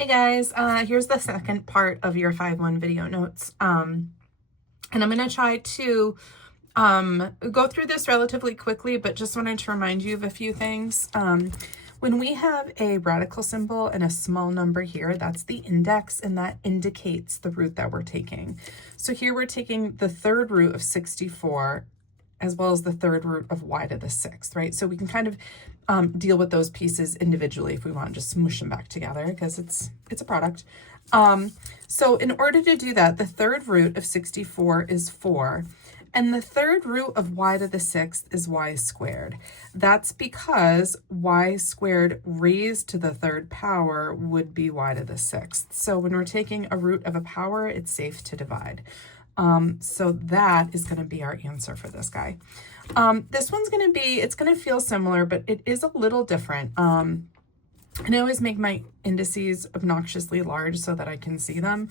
Hey guys, here's the second part of your 5-1 video notes. And I'm going to try to go through this relatively quickly, but just wanted to remind you of a few things. When we have a radical symbol and a small number here, that's the index, and that indicates the root that we're taking. So here we're taking the third root of 64 as well as the third root of y to the sixth, right? So we can kind of deal with those pieces individually if we want, just smoosh them back together because it's a product. So in order to do that, the third root of 64 is 4, and the third root of y to the sixth is y squared. That's because y squared raised to the third power would be y to the sixth. So when we're taking a root of a power, it's safe to divide. So that is going to be our answer for this guy. This one's going to be, it's going to feel similar, but it is a little different. And I always make my indices obnoxiously large so that I can see them.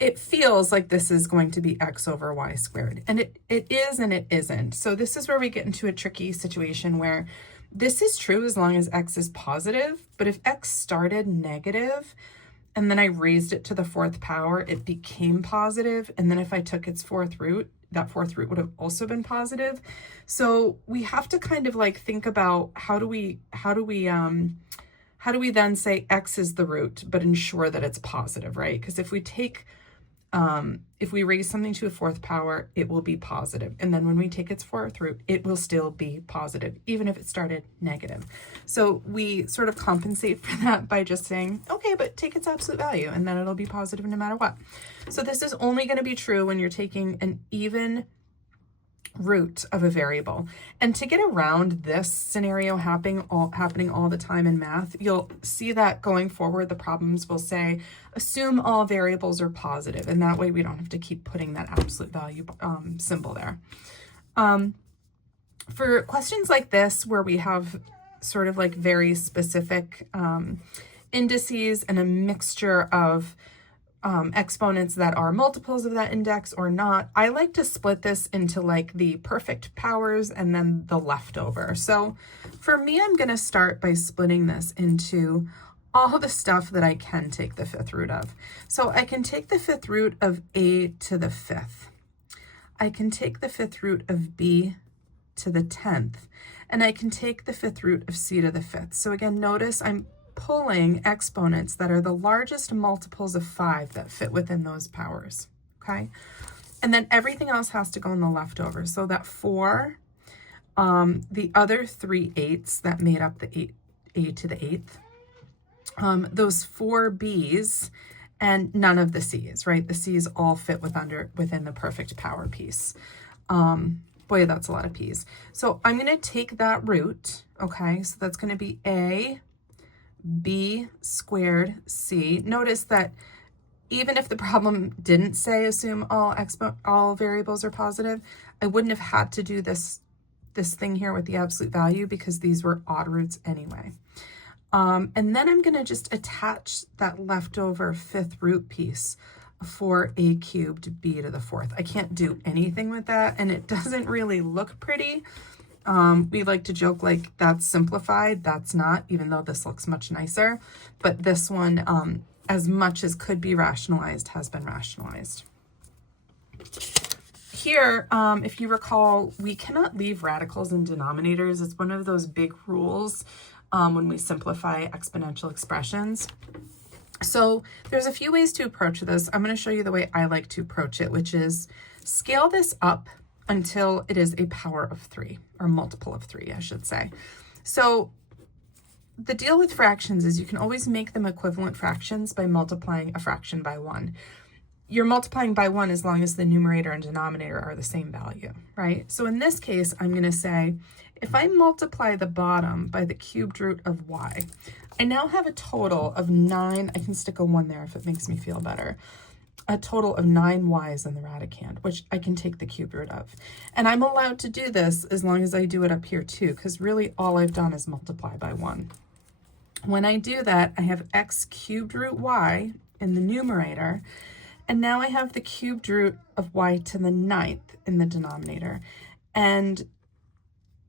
It feels like this is going to be x over y squared, and it is and it isn't. So this is where we get into a tricky situation where this is true as long as x is positive, but if x started negative, and then I raised it to the fourth power, it became positive. And then if I took its fourth root, that fourth root would have also been positive. So we have to kind of like think about how do we then say x is the root, but ensure that it's positive, right? Because if we take, if we raise something to a fourth power, it will be positive. And then when we take its fourth root, it will still be positive, even if it started negative. So we sort of compensate for that by just saying, okay, but take its absolute value, and then it'll be positive no matter what. So this is only going to be true when you're taking an even root of a variable. And to get around this scenario happening all the time in math, you'll see that going forward, the problems will say, assume all variables are positive, and that way we don't have to keep putting that absolute value symbol there. For questions like this, where we have sort of like very specific indices and a mixture of exponents that are multiples of that index or not, I like to split this into like the perfect powers and then the leftover. So for me, I'm going to start by splitting this into all the stuff that I can take the fifth root of. So I can take the fifth root of a to the fifth. I can take the fifth root of b to the 10th, and I can take the fifth root of c to the fifth. So again, notice I'm pulling exponents that are the largest multiples of 5 that fit within those powers, okay? And then everything else has to go in the leftover. So that 4, the other 3 8s that made up the a to the 8th, those 4 b's, and none of the c's, right? The c's all fit within the perfect power piece. Boy, that's a lot of p's. So I'm going to take that root, okay? So that's going to be a b squared c. Notice that even if the problem didn't say assume all variables are positive, I wouldn't have had to do this thing here with the absolute value because these were odd roots anyway. And then I'm going to just attach that leftover fifth root piece for a cubed b to the fourth. I can't do anything with that, and it doesn't really look pretty. We like to joke like that's simplified. That's not, even though this looks much nicer. But this one, as much as could be rationalized, has been rationalized. Here, if you recall, we cannot leave radicals in denominators. It's one of those big rules when we simplify exponential expressions. So there's a few ways to approach this. I'm going to show you the way I like to approach it, which is scale this up until it is a power of 3, or multiple of 3, I should say. So the deal with fractions is you can always make them equivalent fractions by multiplying a fraction by 1. You're multiplying by 1 as long as the numerator and denominator are the same value, right? So in this case, I'm going to say, if I multiply the bottom by the cubed root of y, I now have a total of 9. I can stick a 1 there if it makes me feel better. A total of 9 y's in the radicand, which I can take the cube root of. And I'm allowed to do this as long as I do it up here too, because really all I've done is multiply by 1. When I do that, I have x cubed root y in the numerator, and now I have the cubed root of y to the 9th in the denominator. And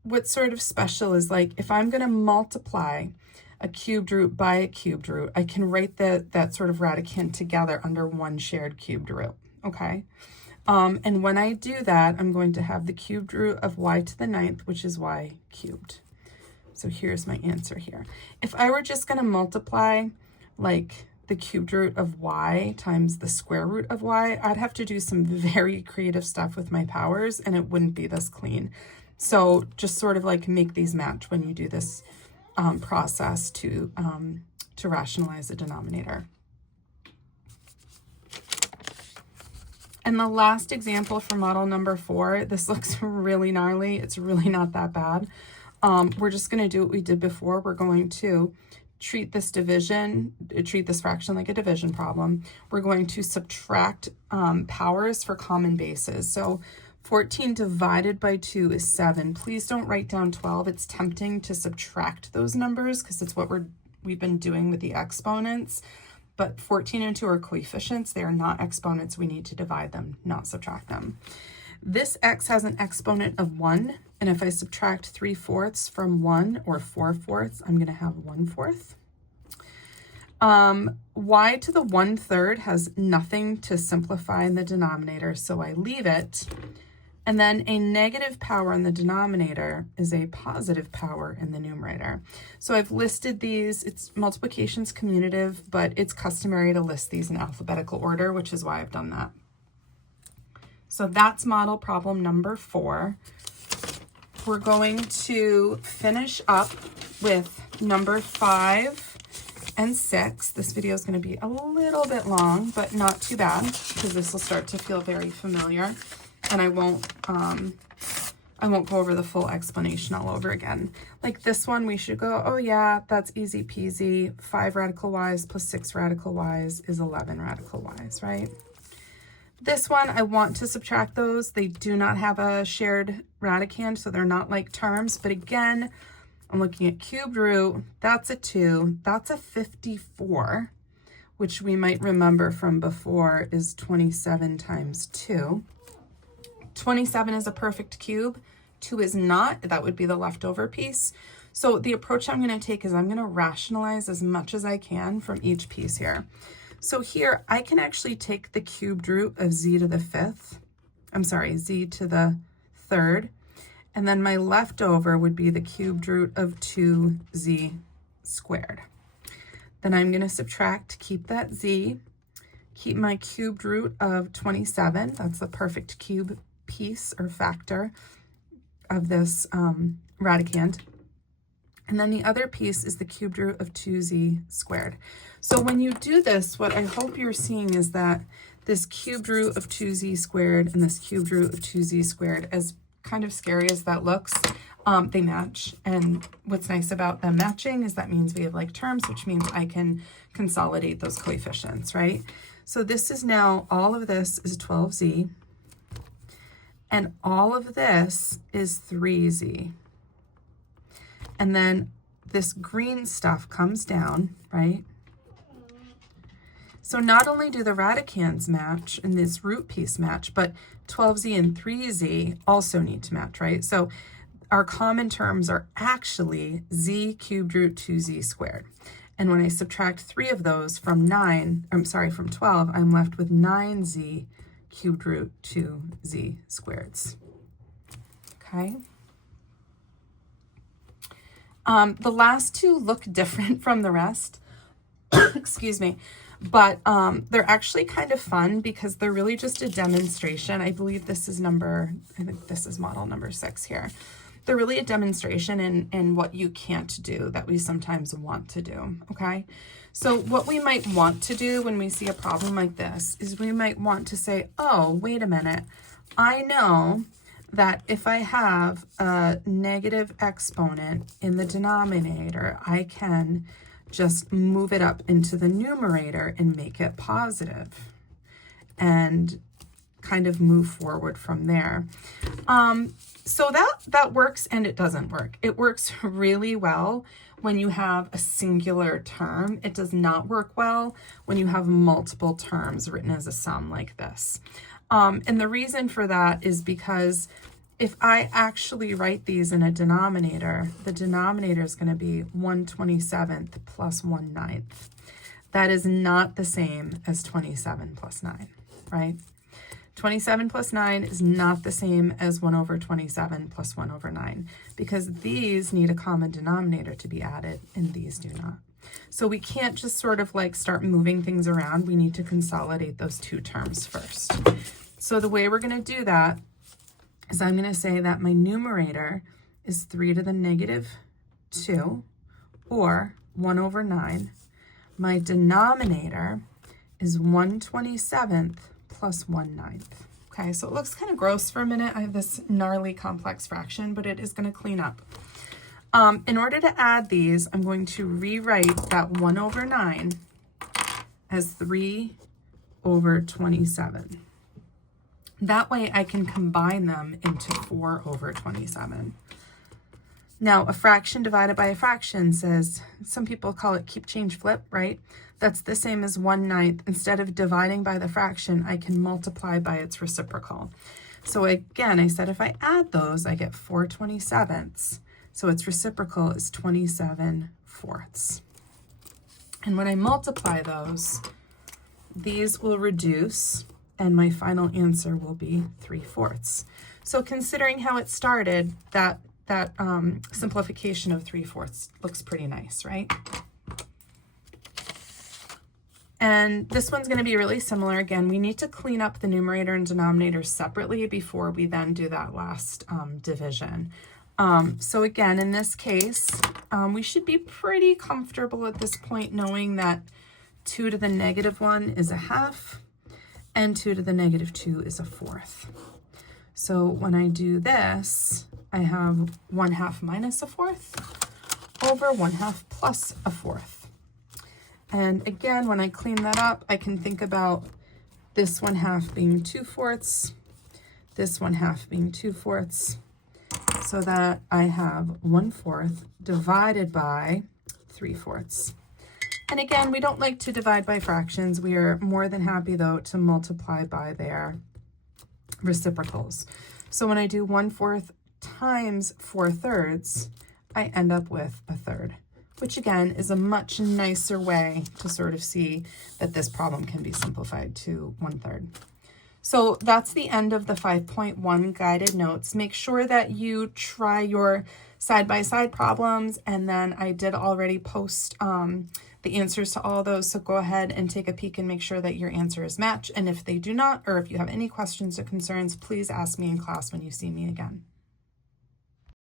what's sort of special is, like, if I'm going to multiply a cubed root by a cubed root. I can write that sort of radicand together under one shared cubed root, okay? And when I do that, I'm going to have the cubed root of y to the 9th, which is y cubed. So here's my answer here. If I were just going to multiply like the cubed root of y times the square root of y, I'd have to do some very creative stuff with my powers, and it wouldn't be this clean. So just sort of like make these match when you do this process to rationalize the denominator. And the last example for model number 4, this looks really gnarly. It's really not that bad. We're just going to do what we did before. We're going to treat this fraction like a division problem. We're going to subtract powers for common bases. So 14 divided by 2 is 7. Please don't write down 12. It's tempting to subtract those numbers because it's what we've been doing with the exponents. But 14 and 2 are coefficients. They are not exponents. We need to divide them, not subtract them. This x has an exponent of 1. And if I subtract 3/4 from 1 or 4/4, I'm going to have 1/4. Y to the 1/3 has nothing to simplify in the denominator, so I leave it. And then a negative power in the denominator is a positive power in the numerator. So I've listed these. It's multiplication's commutative, but it's customary to list these in alphabetical order, which is why I've done that. So that's model problem number 4. We're going to finish up with number 5 and 6. This video is going to be a little bit long, but not too bad because this will start to feel very familiar. And I won't go over the full explanation all over again. Like this one, we should go, oh yeah, that's easy peasy. 5 radical y's plus 6 radical y's is 11 radical y's, right? This one, I want to subtract those. They do not have a shared radicand, so they're not like terms. But again, I'm looking at cubed root. That's a 2. That's a 54, which we might remember from before is 27 times 2. 27 is a perfect cube. 2 is not. That would be the leftover piece. So the approach I'm going to take is I'm going to rationalize as much as I can from each piece here. So here I can actually take the cubed root of z to the 5th. I'm sorry, z to the 3rd. And then my leftover would be the cubed root of 2z squared. Then I'm going to subtract to keep that z. Keep my cubed root of 27. That's the perfect cube piece or factor of this radicand. And then the other piece is the cubed root of 2z squared. So when you do this, what I hope you're seeing is that this cubed root of 2z squared and this cubed root of 2z squared, as kind of scary as that looks, they match. And what's nice about them matching is that means we have like terms, which means I can consolidate those coefficients, right? So this is now, all of this is 12z, and all of this is 3z. And then this green stuff comes down, right? So not only do the radicands match and this root piece match, but 12z and 3z also need to match, right? So our common terms are actually z cubed root 2z squared. And when I subtract 3 of those from 12, I'm left with 9z cubed root 2z squareds. Okay. The last two look different from the rest, excuse me, but they're actually kind of fun because they're really just a demonstration. I believe this is I think this is model number 6 here. They're really a demonstration in what you can't do that we sometimes want to do, okay? So what we might want to do when we see a problem like this is we might want to say, oh, wait a minute, I know that if I have a negative exponent in the denominator, I can just move it up into the numerator and make it positive and kind of move forward from there. So that works and it doesn't work. It works really well when you have a singular term. It does not work well when you have multiple terms written as a sum like this. And the reason for that is because if I actually write these in a denominator, the denominator is going to be 1/27th plus 1/9. That is not the same as 27 plus 9, right? 27 plus 9 is not the same as 1/27 plus 1/9 because these need a common denominator to be added and these do not. So we can't just sort of like start moving things around. We need to consolidate those two terms first. So the way we're going to do that is I'm going to say that my numerator is 3 to the negative 2 or 1/9. My denominator is 1/27th plus 1/9. Okay, so it looks kind of gross for a minute. I have this gnarly complex fraction, but it is going to clean up. In order to add these, I'm going to rewrite that 1/9 as 3/27. That way I can combine them into 4/27. Now, a fraction divided by a fraction says, some people call it keep change flip, right? That's the same as 1/9. Instead of dividing by the fraction, I can multiply by its reciprocal. So again, I said if I add those, I get 4/27ths. So its reciprocal is 27/4. And when I multiply those, these will reduce, and my final answer will be 3/4. So considering how it started, that simplification of 3/4 looks pretty nice, right? And this one's going to be really similar. Again, we need to clean up the numerator and denominator separately before we then do that last division. So again, in this case, we should be pretty comfortable at this point knowing that 2 to the negative 1 is a half and 2 to the negative 2 is a fourth. So when I do this, I have 1/2 minus a fourth over 1/2 plus a fourth. And again, when I clean that up, I can think about this 1/2 being 2/4, this 1/2 being 2/4, so that I have 1/4 divided by 3/4. And again, we don't like to divide by fractions. We are more than happy, though, to multiply by their reciprocals. So when I do 1/4 times 4/3, I end up with a third, which again is a much nicer way to sort of see that this problem can be simplified to 1/3. So that's the end of the 5.1 guided notes. Make sure that you try your side-by-side problems, and then I did already post the answers to all those, so go ahead and take a peek and make sure that your answers match. And if they do not, or if you have any questions or concerns, please ask me in class when you see me again.